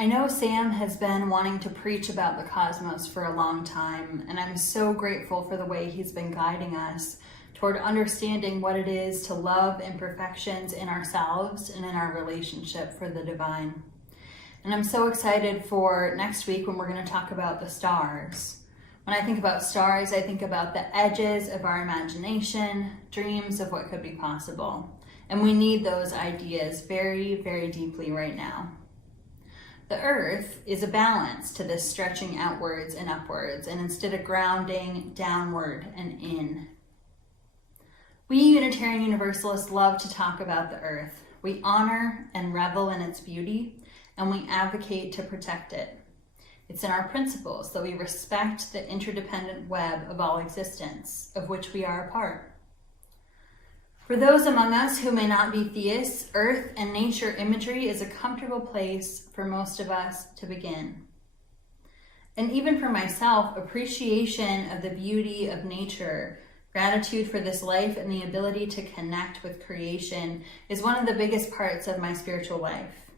I know Sam has been wanting to preach about the cosmos for a long time, and I'm so grateful for the way he's been guiding us toward understanding what it is to love imperfections in ourselves and in our relationship for the divine. And I'm so excited for next week when we're going to talk about the stars. When I think about stars, I think about the edges of our imagination, dreams of what could be possible. And we need those ideas very, very deeply right now. The earth is a balance to this stretching outwards and upwards, and instead of grounding downward and in. We Unitarian Universalists love to talk about the earth. We honor and revel in its beauty, and we advocate to protect it. It's in our principles that we respect the interdependent web of all existence, of which we are a part. For those among us who may not be theists, earth and nature imagery is a comfortable place for most of us to begin. And even for myself, appreciation of the beauty of nature, gratitude for this life, and the ability to connect with creation is one of the biggest parts of my spiritual life.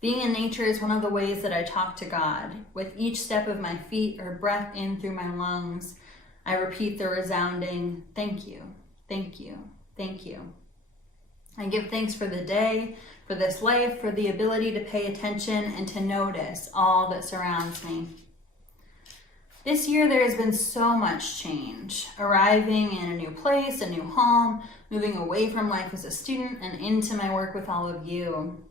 Being in nature is one of the ways that I talk to God. With each step of my feet or breath in through my lungs, I repeat the resounding, thank you, thank you. Thank you. I give thanks for the day, for this life, for the ability to pay attention and to notice all that surrounds me. This year there has been so much change. Arriving in a new place, a new home, moving away from life as a student and into my work with all of you.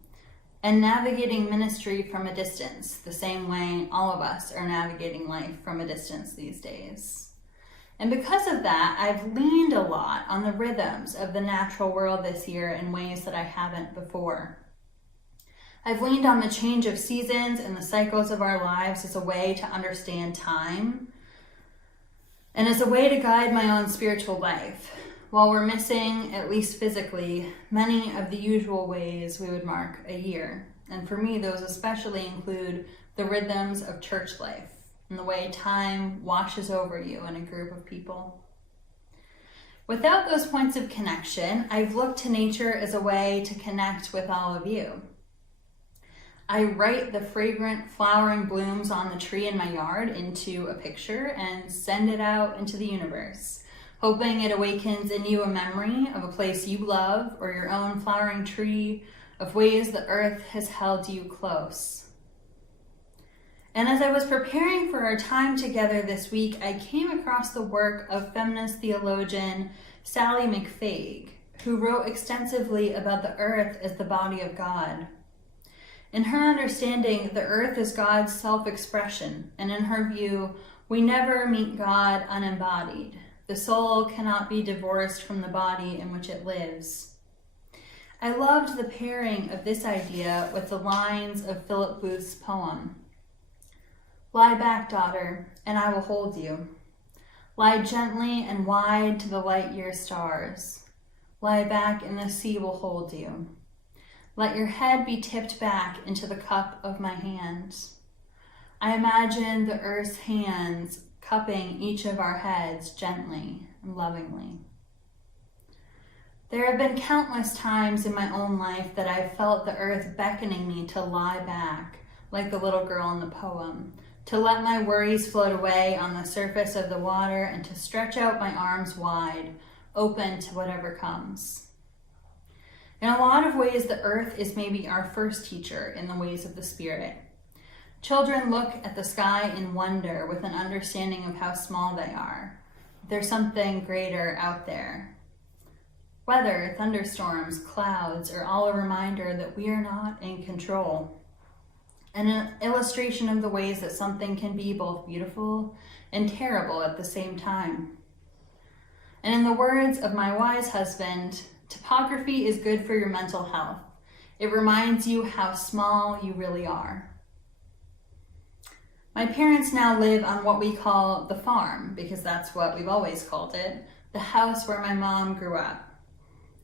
And navigating ministry from a distance, the same way all of us are navigating life from a distance these days. And because of that, I've leaned a lot on the rhythms of the natural world this year in ways that I haven't before. I've leaned on the change of seasons and the cycles of our lives as a way to understand time and as a way to guide my own spiritual life, while we're missing, at least physically, many of the usual ways we would mark a year. And for me, those especially include the rhythms of church life, and the way time washes over you in a group of people. Without those points of connection, I've looked to nature as a way to connect with all of you. I write the fragrant flowering blooms on the tree in my yard into a picture and send it out into the universe, hoping it awakens in you a memory of a place you love or your own flowering tree, of ways the earth has held you close. And as I was preparing for our time together this week, I came across the work of feminist theologian Sally McFague, who wrote extensively about the earth as the body of God. In her understanding, the earth is God's self-expression, and in her view, we never meet God unembodied. The soul cannot be divorced from the body in which it lives. I loved the pairing of this idea with the lines of Philip Booth's poem. Lie back, daughter, and I will hold you. Lie gently and wide to the light year stars. Lie back and the sea will hold you. Let your head be tipped back into the cup of my hands. I imagine the earth's hands cupping each of our heads gently and lovingly. There have been countless times in my own life that I've felt the earth beckoning me to lie back, like the little girl in the poem, to let my worries float away on the surface of the water and to stretch out my arms wide, open to whatever comes. In a lot of ways, the earth is maybe our first teacher in the ways of the Spirit. Children look at the sky in wonder with an understanding of how small they are. There's something greater out there. Weather, thunderstorms, clouds are all a reminder that we are not in control. And an illustration of the ways that something can be both beautiful and terrible at the same time. And in the words of my wise husband, topography is good for your mental health. It reminds you how small you really are. My parents now live on what we call the farm, because that's what we've always called it, the house where my mom grew up.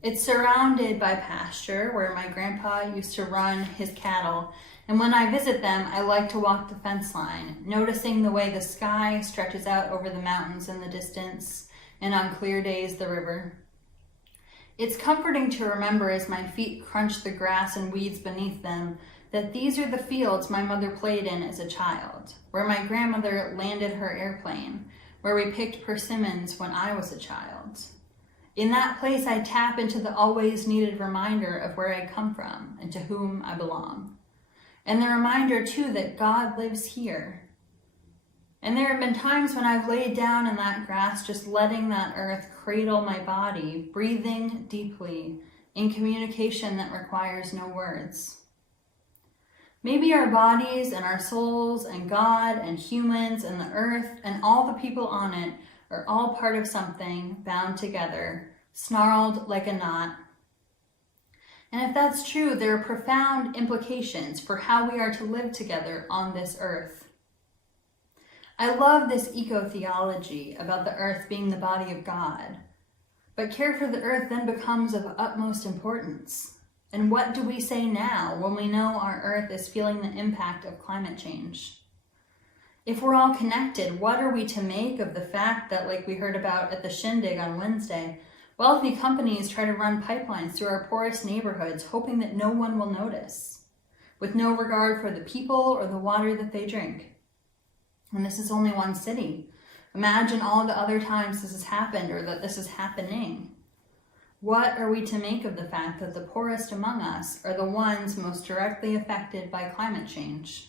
It's surrounded by pasture where my grandpa used to run his cattle, and when I visit them, I like to walk the fence line, noticing the way the sky stretches out over the mountains in the distance, and on clear days, the river. It's comforting to remember as my feet crunch the grass and weeds beneath them that these are the fields my mother played in as a child, where my grandmother landed her airplane, where we picked persimmons when I was a child. In that place, I tap into the always needed reminder of where I come from and to whom I belong. And the reminder, too, that God lives here. And there have been times when I've laid down in that grass, just letting that earth cradle my body, breathing deeply in communication that requires no words. Maybe our bodies and our souls and God and humans and the earth and all the people on it are all part of something bound together, snarled like a knot. And if that's true, there are profound implications for how we are to live together on this earth. I love this eco-theology about the earth being the body of God, but care for the earth then becomes of utmost importance. And what do we say now when we know our earth is feeling the impact of climate change? If we're all connected, what are we to make of the fact that, like we heard about at the shindig on Wednesday, wealthy companies try to run pipelines through our poorest neighborhoods, hoping that no one will notice, with no regard for the people or the water that they drink? And this is only one city. Imagine all the other times this has happened or that this is happening. What are we to make of the fact that the poorest among us are the ones most directly affected by climate change?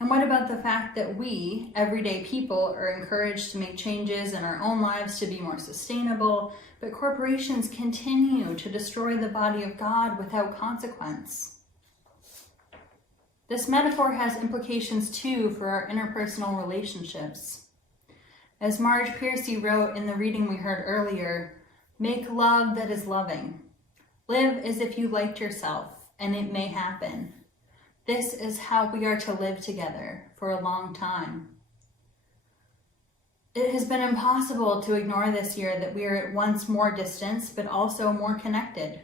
And what about the fact that we, everyday people, are encouraged to make changes in our own lives to be more sustainable, but corporations continue to destroy the body of God without consequence? This metaphor has implications too for our interpersonal relationships. As Marge Piercy wrote in the reading we heard earlier, make love that is loving. Live as if you liked yourself, and it may happen. This is how we are to live together for a long time. It has been impossible to ignore this year that we are at once more distant, but also more connected.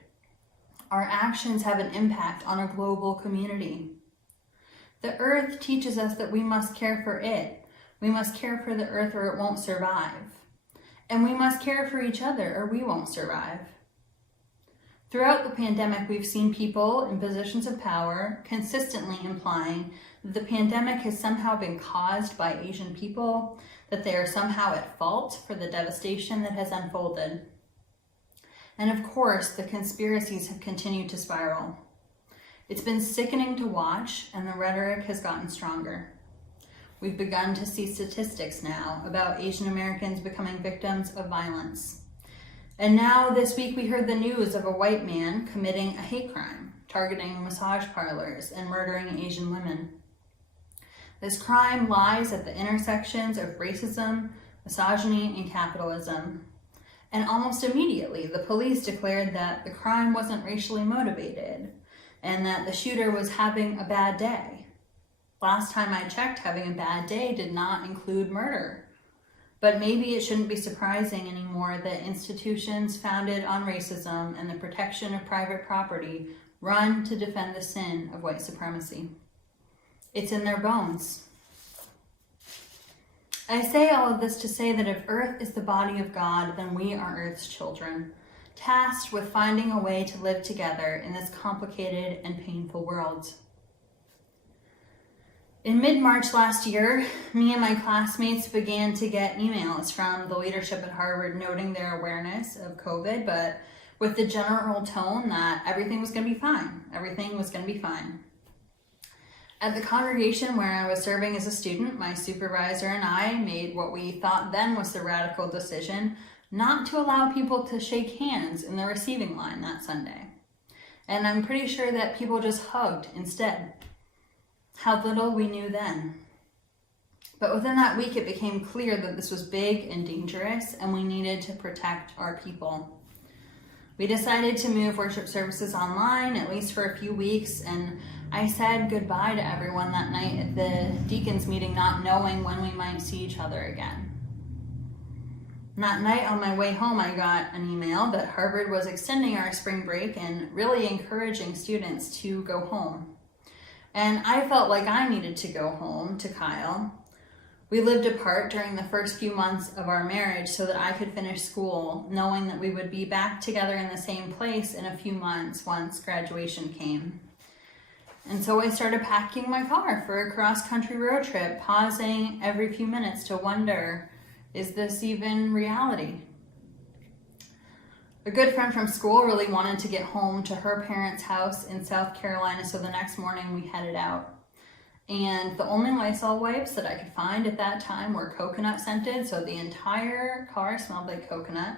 Our actions have an impact on a global community. The earth teaches us that we must care for it. We must care for the earth or it won't survive. And we must care for each other or we won't survive. Throughout the pandemic, we've seen people in positions of power consistently implying that the pandemic has somehow been caused by Asian people, that they are somehow at fault for the devastation that has unfolded. And of course, the conspiracies have continued to spiral. It's been sickening to watch, and the rhetoric has gotten stronger. We've begun to see statistics now about Asian Americans becoming victims of violence. And now this week we heard the news of a white man committing a hate crime, targeting massage parlors and murdering Asian women. This crime lies at the intersections of racism, misogyny, and capitalism. And almost immediately, the police declared that the crime wasn't racially motivated and that the shooter was having a bad day. Last time I checked, having a bad day did not include murder. But maybe it shouldn't be surprising anymore that institutions founded on racism and the protection of private property run to defend the sin of white supremacy. It's in their bones. I say all of this to say that if Earth is the body of God, then we are Earth's children, tasked with finding a way to live together in this complicated and painful world. In mid-March last year, me and my classmates began to get emails from the leadership at Harvard noting their awareness of COVID, but with the general tone that everything was going to be fine. Everything was going to be fine. At the congregation where I was serving as a student, my supervisor and I made what we thought then was the radical decision not to allow people to shake hands in the receiving line that Sunday. And I'm pretty sure that people just hugged instead. How little we knew then. But within that week, it became clear that this was big and dangerous, and we needed to protect our people. We decided to move worship services online, at least for a few weeks, and I said goodbye to everyone that night at the deacons meeting, not knowing when we might see each other again. And that night on my way home, I got an email that Harvard was extending our spring break and really encouraging students to go home. And I felt like I needed to go home to Kyle. We lived apart during the first few months of our marriage so that I could finish school, knowing that we would be back together in the same place in a few months once graduation came. And so I started packing my car for a cross-country road trip, pausing every few minutes to wonder, is this even reality? A good friend from school really wanted to get home to her parents' house in South Carolina, so the next morning we headed out. And the only Lysol wipes that I could find at that time were coconut scented, so the entire car smelled like coconut.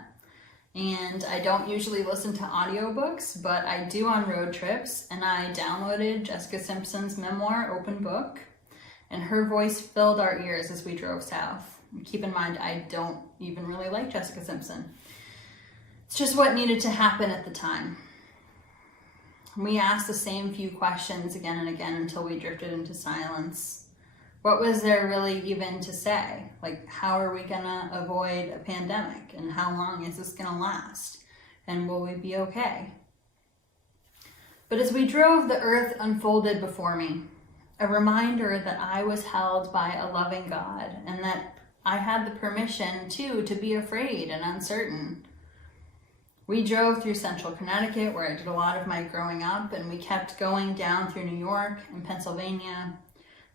And I don't usually listen to audiobooks, but I do on road trips, and I downloaded Jessica Simpson's memoir, Open Book, and her voice filled our ears as we drove south. And keep in mind, I don't even really like Jessica Simpson. It's just what needed to happen at the time. We asked the same few questions again and again until we drifted into silence. What was there really even to say? Like, how are we gonna avoid a pandemic? And how long is this gonna last? And will we be okay? But as we drove, the earth unfolded before me. A reminder that I was held by a loving God and that I had the permission too to be afraid and uncertain. We drove through central Connecticut, where I did a lot of my growing up, and we kept going down through New York and Pennsylvania.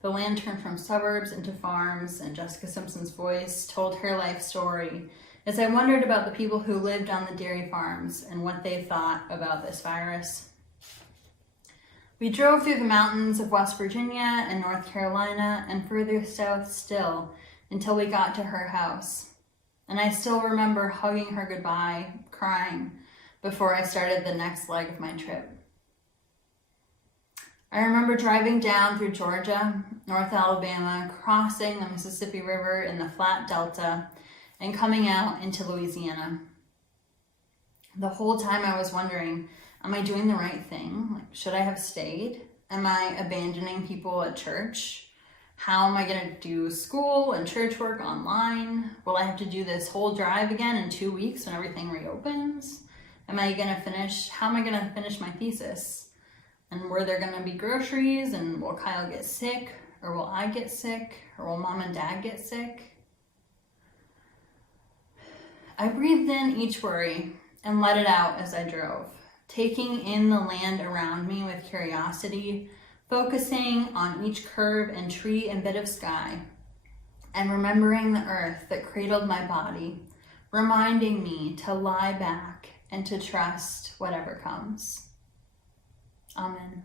The land turned from suburbs into farms, and Jessica Simpson's voice told her life story as I wondered about the people who lived on the dairy farms and what they thought about this virus. We drove through the mountains of West Virginia and North Carolina and further south still until we got to her house. And I still remember hugging her goodbye, crying, before I started the next leg of my trip. I remember driving down through Georgia, North Alabama, crossing the Mississippi River in the flat delta, and coming out into Louisiana. The whole time I was wondering, am I doing the right thing? Like, should I have stayed? Am I abandoning people at church? How am I going to do school and church work online? Will I have to do this whole drive again in 2 weeks when everything reopens? How am I going to finish my thesis? And were there going to be groceries? And will Kyle get sick? Or will I get sick? Or will mom and dad get sick? I breathed in each worry and let it out as I drove, taking in the land around me with curiosity, focusing on each curve and tree and bit of sky, and remembering the earth that cradled my body, reminding me to lie back and to trust whatever comes. Amen.